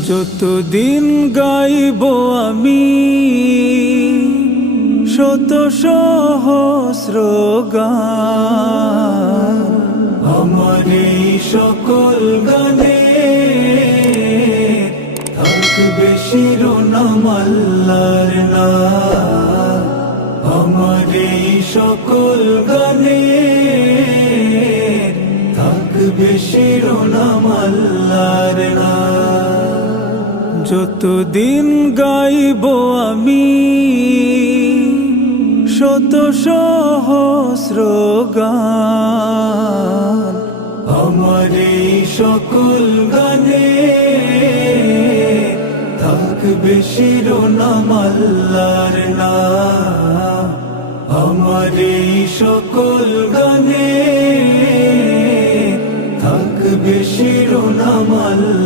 যতদিন গাইব আমি শত সহস্র গান, আমার এই সকল গানে থাকবে শিরোনাম আল্লাহর নাম। আমার এই সকল গানে থাকবে শিরোনাম আল্লাহর নাম। যতদিন গাইব আমি শত সহস্র গান, আমার এই সকল গানে থাকবে শিরোনাম আল্লাহর নাম। আমার এই সকল গানে থাকবে শিরোনাম আল্লাহর নাম।